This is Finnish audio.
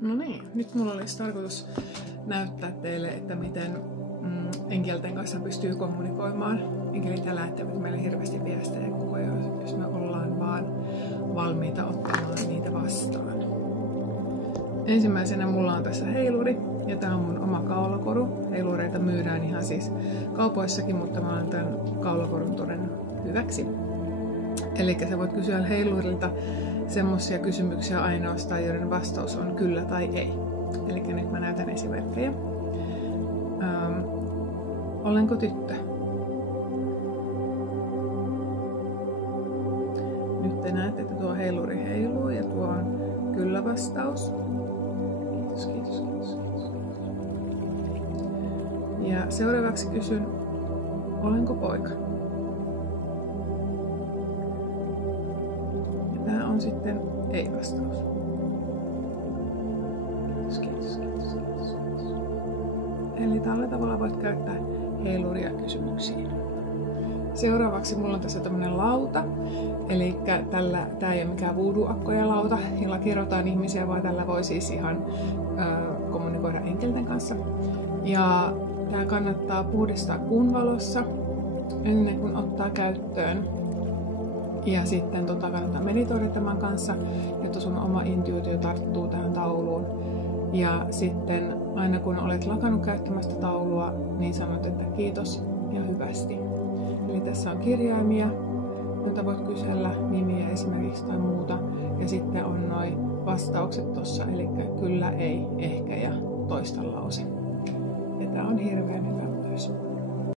No niin, nyt mulla olisi tarkoitus näyttää teille, että miten enkelten kanssa pystyy kommunikoimaan. Enkelit lähettävät meille hirveästi viestejä koko ajan, jos me ollaan vaan valmiita ottamaan niitä vastaan. Ensimmäisenä mulla on tässä heiluri, ja tää on mun oma kaulakoru. Heilureita myydään ihan siis kaupoissakin, mutta mä oon tämän kaulakorun todennut hyväksi. Eli sä voit kysyä heilurilta semmoisia kysymyksiä ainoastaan, joiden vastaus on kyllä tai ei. Eli nyt mä näytän esimerkkejä. Olenko tyttö? Nyt te näette, että tuo heiluri heiluu ja tuo on kyllä vastaus. Kiitos, kiitos, kiitos, kiitos. Ja seuraavaksi kysyn, olenko poika? Ja tää on sitten ei-vastaus. Kiitos, kiitos, kiitos, kiitos, kiitos. Eli tällä tavalla voit käyttää heiluria kysymyksiin. Seuraavaksi mulla on tässä tämmönen lauta. Eli tää ei ole mikään voodoo-akkoja lauta, jolla kerrotaan ihmisiä, vaan tällä voi siis ihan kommunikoida enkelten kanssa. Ja tää kannattaa puhdistaa kuun valossa ennen kuin ottaa käyttöön. Ja sitten kannattaa meditoida tämän kanssa, jotta sun oma intuitio tarttuu tähän tauluun. Ja sitten aina kun olet lakannut käyttämästä taulua, niin sanot, että kiitos ja hyvästi. Eli tässä on kirjaimia, joita voit kysellä, nimiä esimerkiksi tai muuta. Ja sitten on noi vastaukset tossa, eli kyllä, ei, ehkä ja toista lause. Ja tää on hirveän hyvä myös.